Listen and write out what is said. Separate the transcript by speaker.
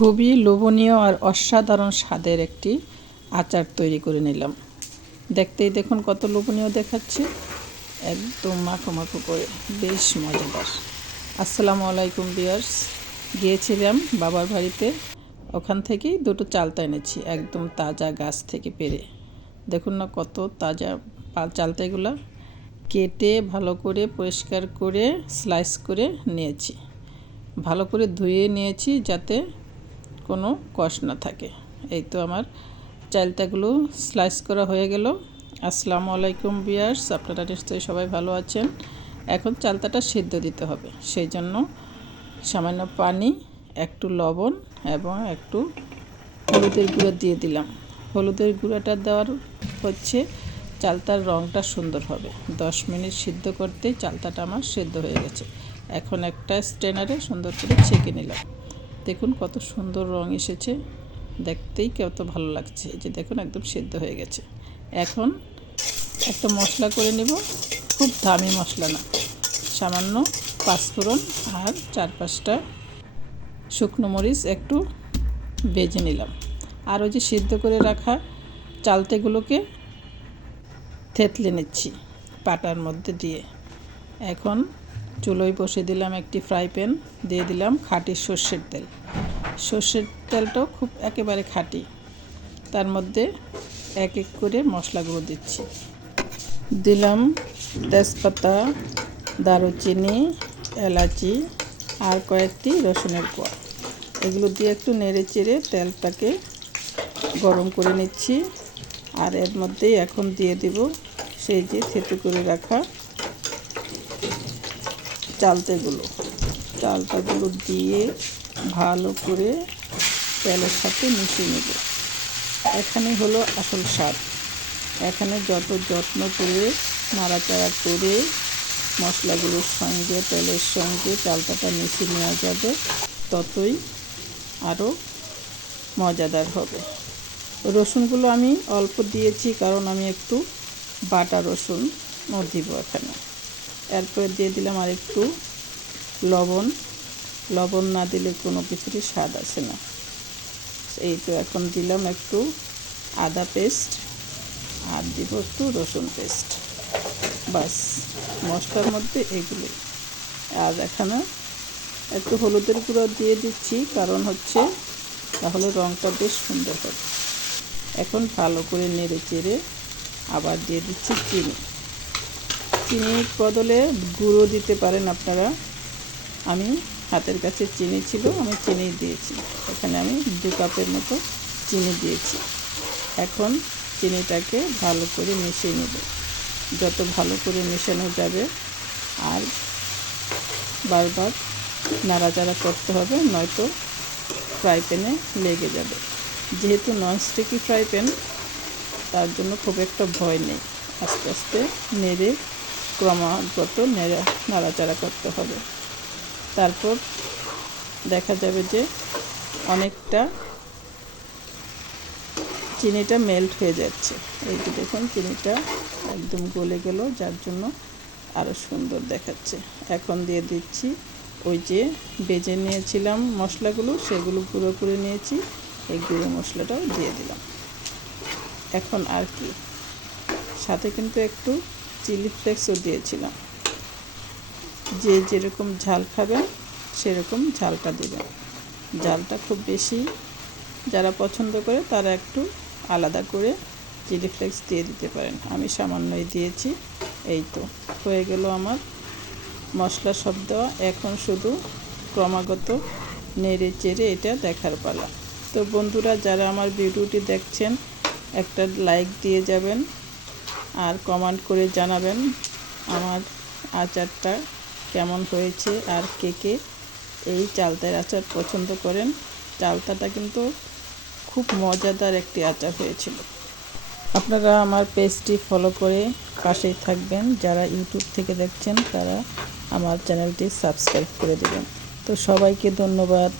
Speaker 1: খুবই লোভনীয় আর অসাধারণ স্বাদের একটি আচার তৈরি করে নিলাম। দেখতেই দেখুন কত লোভনীয় দেখাচ্ছে। একদম মাখো মাখো করে, বেশ মজাদার। আসসালামু আলাইকুম বিয়ার্স গিয়েছিলাম বাবার বাড়িতে। ওখান থেকেই দুটো চালতা এনেছি, একদম তাজা গাছ থেকে পেরে। দেখুন না কত তাজা চালতাগুলো। কেটে ভালো করে পরিষ্কার করে স্লাইস করে নিয়েছি। ভালো করে ধুয়ে নিয়েছি যাতে কোনো কষ না থাকে। এই তো আমার চালতাগুলো স্লাইস করা হয়ে গেল। আসসালামু আলাইকুম বিয়ার্স আপনারা নিশ্চয়ই সবাই ভালো আছেন। এখন চালতাটা সিদ্ধ দিতে হবে। সেই জন্য সামান্য পানি, একটু লবণ এবং একটু হলুদের গুঁড়ো দিয়ে দিলাম। হলুদের গুঁড়োটা দেওয়ার হচ্ছে চালতার রঙটা সুন্দর হবে। দশ মিনিট সিদ্ধ করতে চালতাটা আমার সিদ্ধ হয়ে গেছে। এখন একটা স্ট্রেনারে সুন্দর করে ছেঁকে নিলাম। দেখুন কত সুন্দর রং এসেছে। দেখতেই কত ভালো লাগছে। যে দেখুন একদম সেদ্ধ হয়ে গেছে। এখন একটা মশলা করে নেব। খুব দামি মশলা না। সামান্য পাঁচফোড়ন আর চার পাঁচটা শুকনো মরিচ একটু বেজে নিলাম। আর ওই যে সিদ্ধ করে রাখা চালতেগুলোকে থেতলে নিচ্ছি পাটার মধ্যে দিয়ে। এখন চুলোয় বসে দিলাম একটি ফ্রাই প্যান, দিয়ে দিলাম খাঁটি সর্ষের তেল। সর্ষের তেলটাও খুব একেবারে খাঁটি। তার মধ্যে এক এক করে মশলাগুলো দিচ্ছি। দিলাম তেজপাতা, দারুচিনি, এলাচি আর কয়েকটি রসুনের কোয়া। এগুলো দিয়ে একটু নেড়ে চেড়ে তেলটাকে গরম করে নিচ্ছি। আর এর মধ্যেই এখন দিয়ে দিব সেই যে থেতু করে রাখা চালতেগুলো চালতাগুলো দিয়ে ভালো করে তেলের সাথে মিশিয়ে নেব। এখানে হলো আসল স্বাদ। এখানে যত যত্ন করে, নাড়াচাড়া করে মশলাগুলোর সঙ্গে, তেলের সঙ্গে চালতাটা মিশিয়ে নেওয়া যাবে, ততই আরও মজাদার হবে। রসুনগুলো আমি অল্প দিয়েছি, কারণ আমি একটু বাটা রসুন দিব এখানে। এরপরে দিয়ে দিলাম আর একটু লবণ। লবণ না দিলে কোনো কিছুরই স্বাদ আসে না। এই তো এখন দিলাম একটু আদা পেস্ট আর দিব একটু রসুন পেস্ট। বাস, মশলার মধ্যে এগুলি আর এখানে একটু হলুদের গুঁড়ো দিয়ে দিচ্ছি, কারণ হচ্ছে তাহলে রঙটা বেশ সুন্দর হবে। এখন ভালো করে নেড়ে চেড়ে আবার দিয়ে দিচ্ছি চিনি। চিনির বদলে গুঁড়ো দিতে পারেন আপনারা। আমি হাতের কাছে চিনি ছিল, আমি চিনি দিয়েছি। এখানে আমি দু কাপের মতো চিনি দিয়েছি। এখন চিনিটাকে ভালো করে মিশিয়ে নেব। যত ভালো করে মেশানো যাবে, আর বারবার নাড়াচাড়া করতে হবে, নয়তো ফ্রাই প্যানে লেগে যাবে। যেহেতু ননস্টিকি ফ্রাই প্যান, তার জন্য খুব একটা ভয় নেই। আস্তে আস্তে নেড়ে ক্রমাগত নেড়া নাড়াচাড়া করতে হবে। তারপর দেখা যাবে যে অনেকটা চিনিটা মেল্ট হয়ে যাচ্ছে। এই যে দেখুন, চিনিটা একদম গলে গেল, যার জন্য আরও সুন্দর দেখাচ্ছে। এখন দিয়ে দিচ্ছি ওই যে বেজে নিয়েছিলাম মশলাগুলো, সেগুলো গুঁড়ো করে নিয়েছি। এই গুঁড়ো মশলাটাও দিয়ে দিলাম। এখন আর কি, সাথে কিন্তু একটু চিলি ফ্লেক্সও দিয়েছিলাম। যে যেরকম ঝাল খাবেন, সেরকম ঝালটা দেবেন। ঝালটা খুব বেশি যারা পছন্দ করে, তারা একটু আলাদা করে চিলি ফ্লেক্স দিয়ে দিতে পারেন। আমি সামান্যই দিয়েছি, এই তো। হয়ে গেল আমার মশলা সব দেওয়া এখন শুধু ক্রমাগত নেড়ে চেড়ে এটা দেখার পালা। তো বন্ধুরা, যারা আমার ভিডিওটি দেখছেন, একটা লাইক দিয়ে যাবেন। আর কমেন্ট করে জানাবেন আমার আচারটা কেমন হয়েছে আর কে কে এই চালতার আচার পছন্দ করেন। চালতাটা কিন্তু খুব মজাদার একটি আচার হয়েছিল। আপনারা আমার পেজটি ফলো করে পাশেই থাকবেন। যারা ইউটিউব থেকে দেখছেন, তারা আমার চ্যানেলটি সাবস্ক্রাইব করে দেবেন। তো সবাইকে ধন্যবাদ।